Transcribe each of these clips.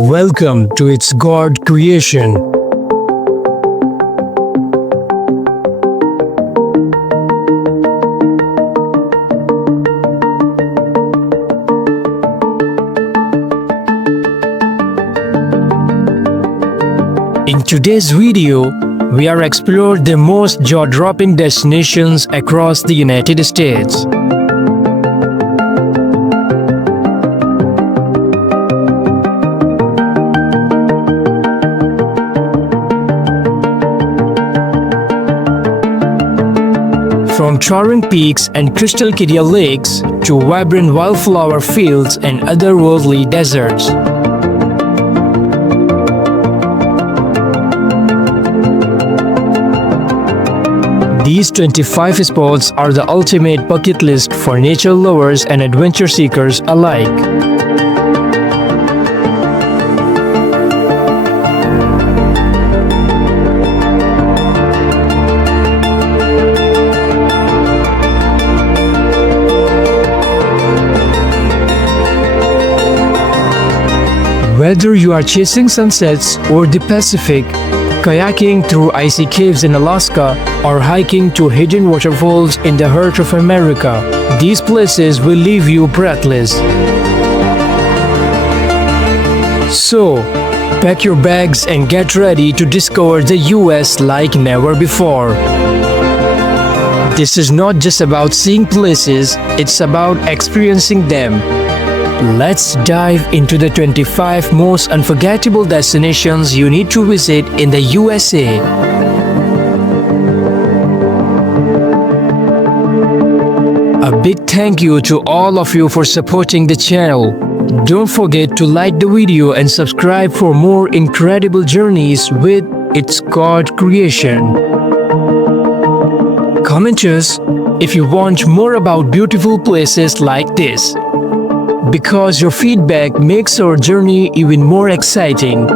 Welcome to its God creation. In today's video, we are exploring the most jaw-dropping destinations across the United States. From towering peaks and crystal clear lakes to vibrant wildflower fields and otherworldly deserts. These 25 spots are the ultimate bucket list for nature lovers and adventure seekers alike. Whether you are chasing sunsets over the Pacific, kayaking through icy caves in Alaska, or hiking to hidden waterfalls in the heart of America, these places will leave you breathless. So, pack your bags and get ready to discover the US like never before. This is not just about seeing places, it's about experiencing them. Let's dive into the 25 most unforgettable destinations you need to visit in the USA. A big thank you to all of you for supporting the channel. Don't forget to like the video and subscribe for more incredible journeys with its God creation. Comment us if you want more about beautiful places like this, because your feedback makes our journey even more exciting.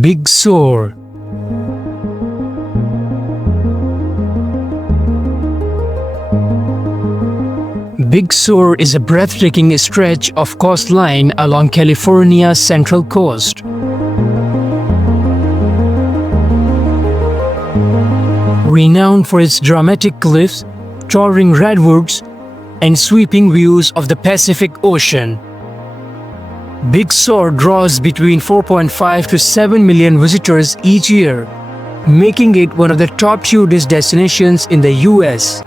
Big Sur. Big Sur is a breathtaking stretch of coastline along California's central coast. renowned for its dramatic cliffs, towering redwoods, and sweeping views of the Pacific Ocean. Big Sur draws between 4.5 to 7 million visitors each year, making it one of the top tourist destinations in the US.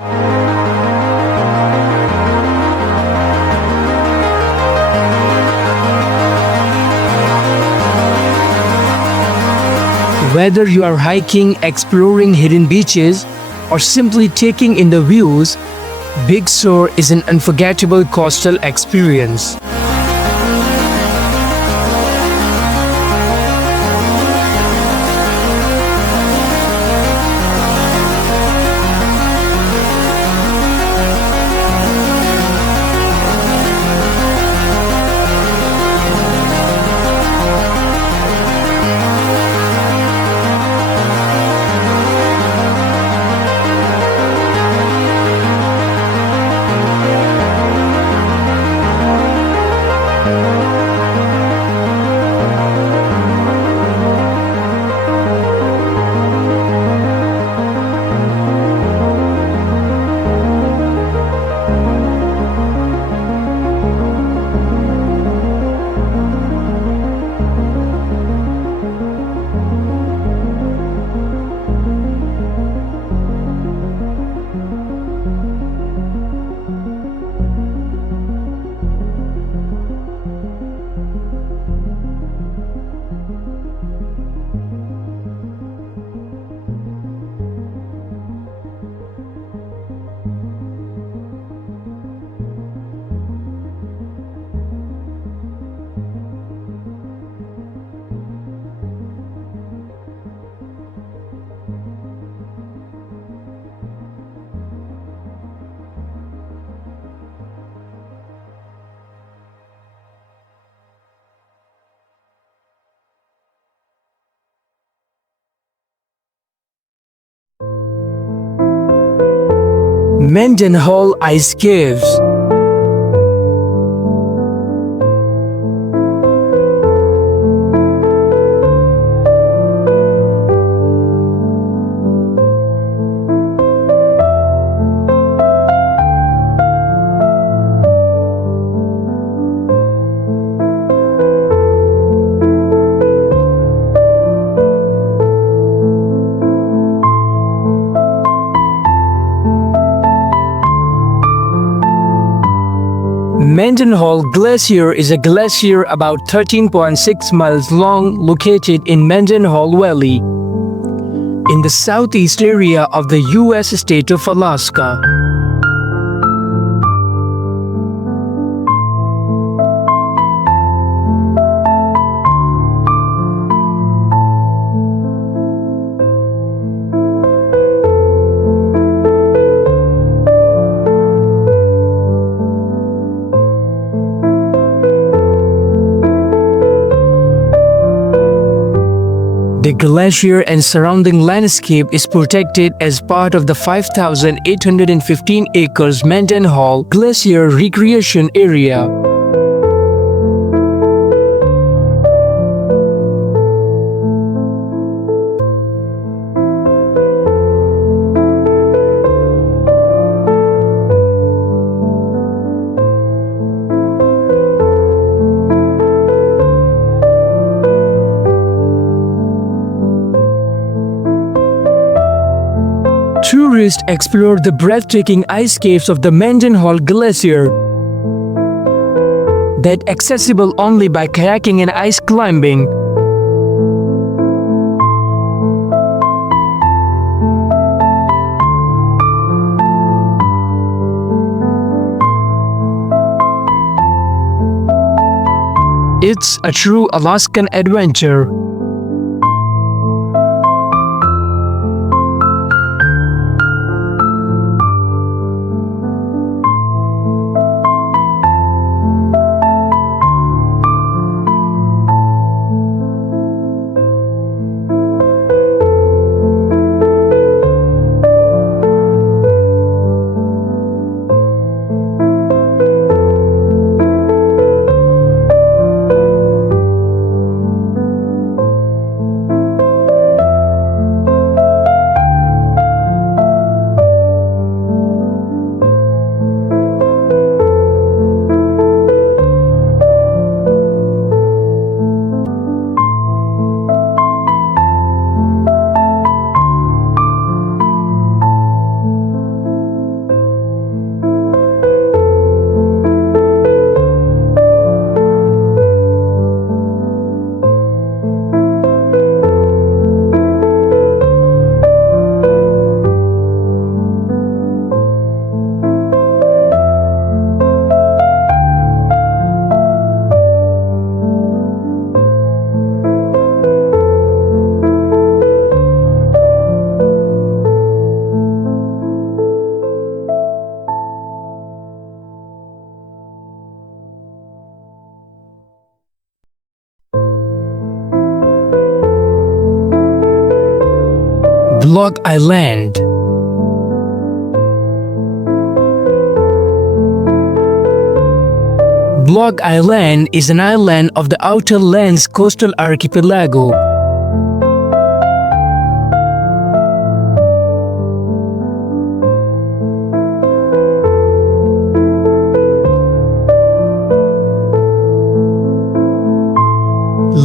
Whether you are hiking, exploring hidden beaches, or simply taking in the views, Big Sur is an unforgettable coastal experience. Mendenhall Ice Caves. Mendenhall Glacier is a glacier about 13.6 miles long located in Mendenhall Valley, in the southeast area of the US state of Alaska. The glacier and surrounding landscape is protected as part of the 5,815 acres Mendenhall Glacier Recreation Area. Tourists explore the breathtaking ice caves of the Mendenhall Glacier, that accessible only by kayaking and ice climbing. It's a true Alaskan adventure. Block Island. Block Island is an island of the Outer Lands coastal archipelago.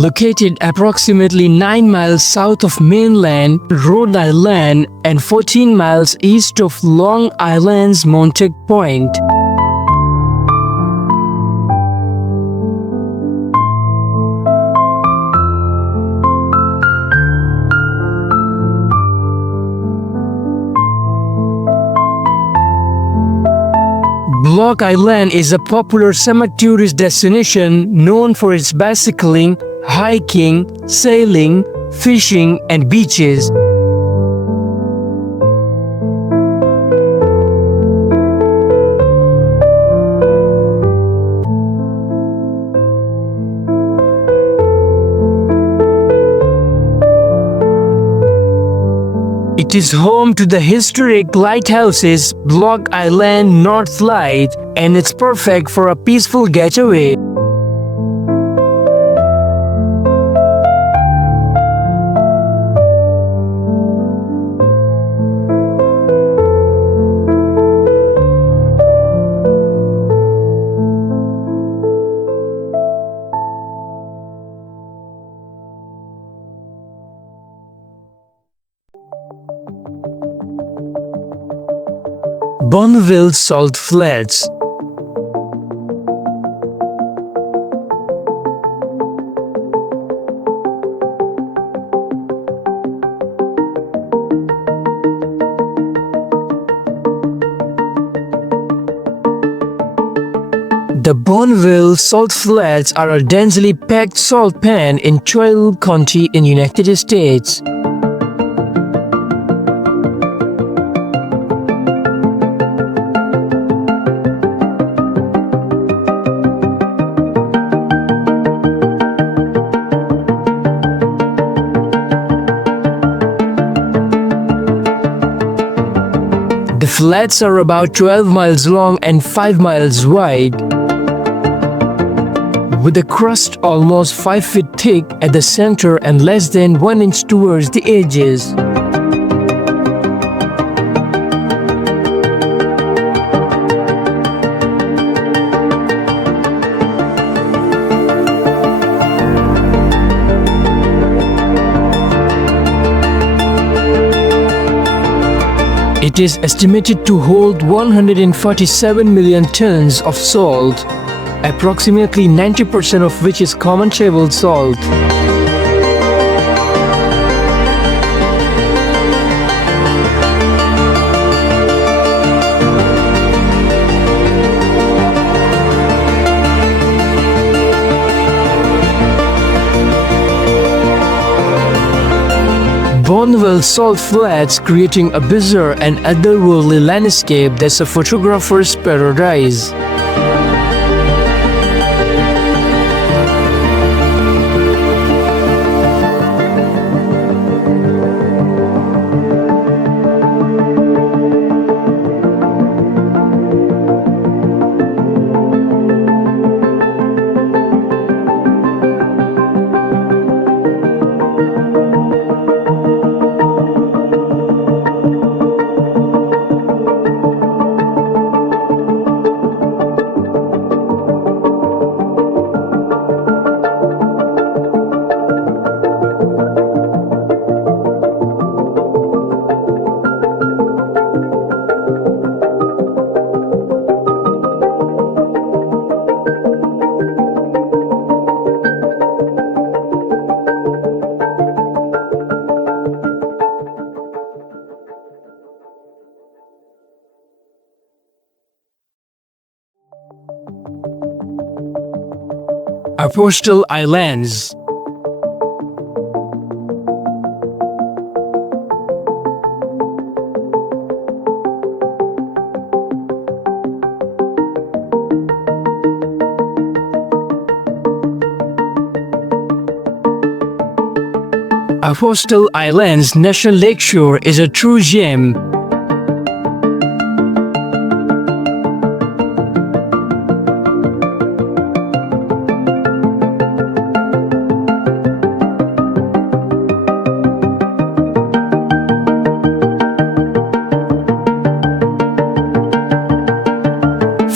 Located approximately 9 miles south of mainland Rhode Island and 14 miles east of Long Island's Montague Point. Block Island is a popular summer tourist destination known for its bicycling, hiking, sailing, fishing, and beaches. It is home to the historic lighthouses Block Island North Light, and it's perfect for a peaceful getaway. Bonneville Salt Flats. The Bonneville Salt Flats are a densely packed salt pan in Choiseul County in United States. The flats are about 12 miles long and 5 miles wide, with a crust almost 5 feet thick at the center and less than 1 inch towards the edges. It is estimated to hold 147 million tons of salt, approximately 90% of which is common table salt. Bonneville Salt Flats creating a bizarre and otherworldly landscape that's a photographer's paradise. Apostle Islands. Apostol Island's National Lakeshore is a true gem.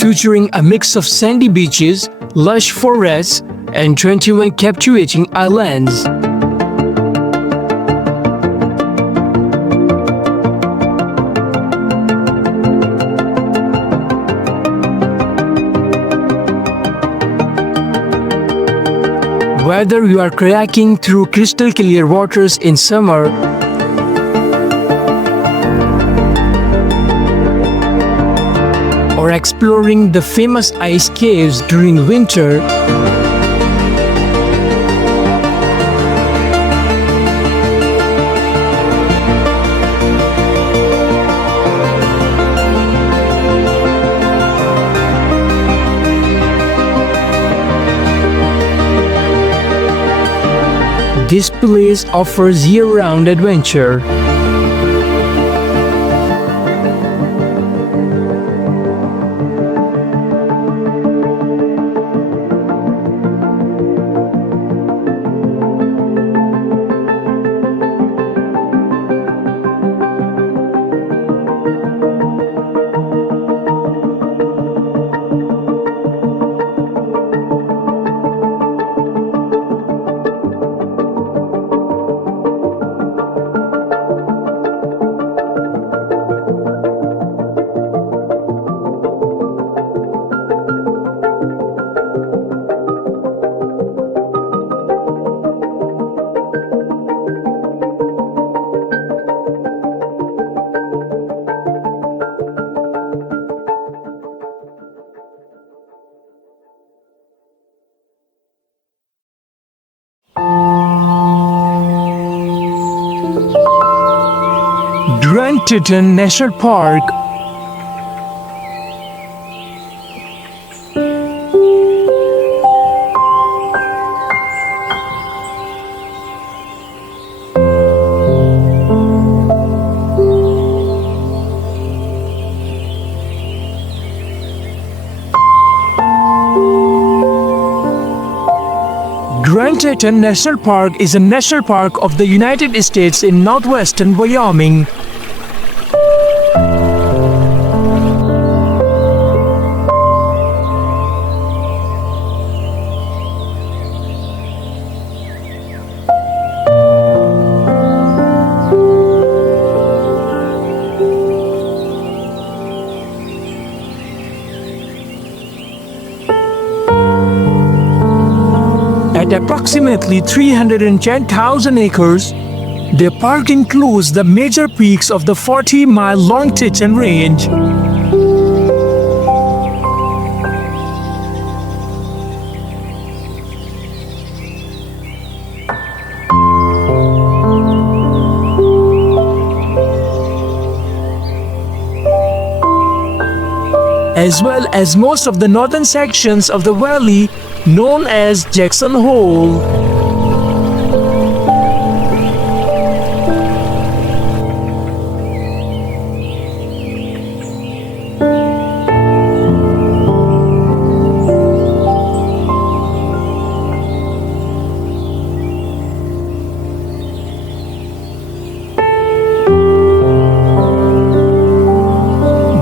Featuring a mix of sandy beaches, lush forests, and 21 captivating islands. Whether you are kayaking through crystal clear waters in summer or exploring the famous ice caves during winter, this place offers year-round adventure. Grand Teton National Park. Grand Teton National Park is a national park of the United States in northwestern Wyoming. At approximately 310,000 acres, the park includes the major peaks of the 40-mile-long Teton Range. As well as most of the northern sections of the valley known as Jackson Hole.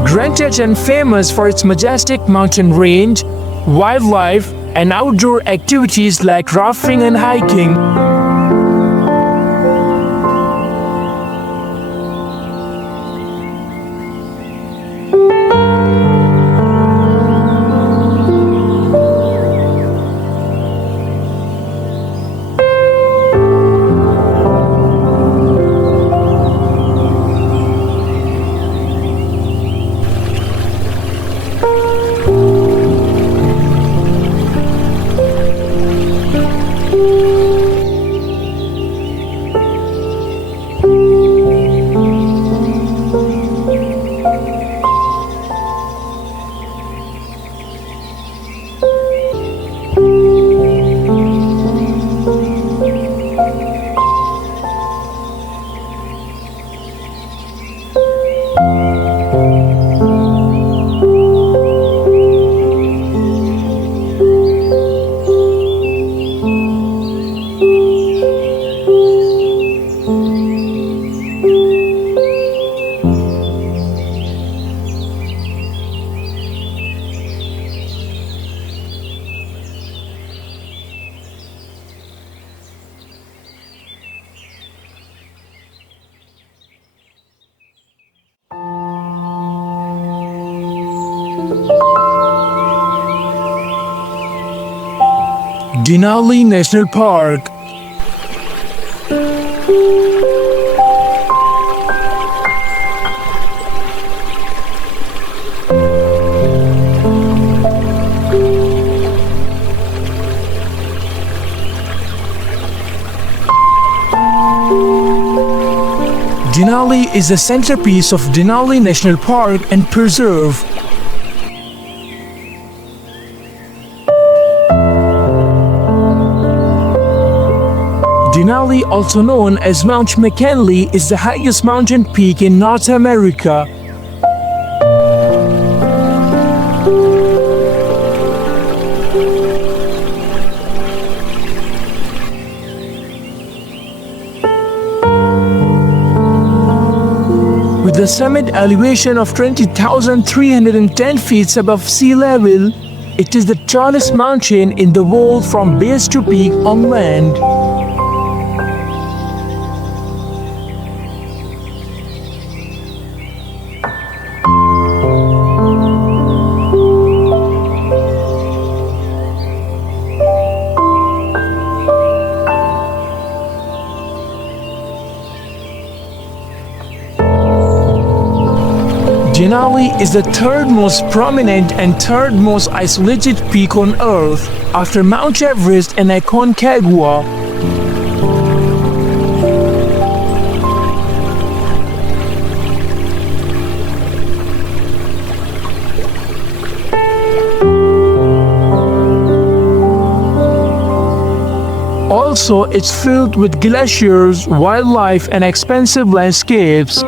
Grand Teton, famous for its majestic mountain range, wildlife, and outdoor activities like rafting and hiking. Denali National Park. Denali is the centerpiece of Denali National Park and Preserve. Denali, also known as Mount McKinley, is the highest mountain peak in North America. With a summit elevation of 20,310 feet above sea level, it is the tallest mountain in the world from base to peak on land. Denali is the third most prominent and third most isolated peak on Earth, after Mount Everest and Aconcagua. Also, it's filled with glaciers, wildlife, and expansive landscapes.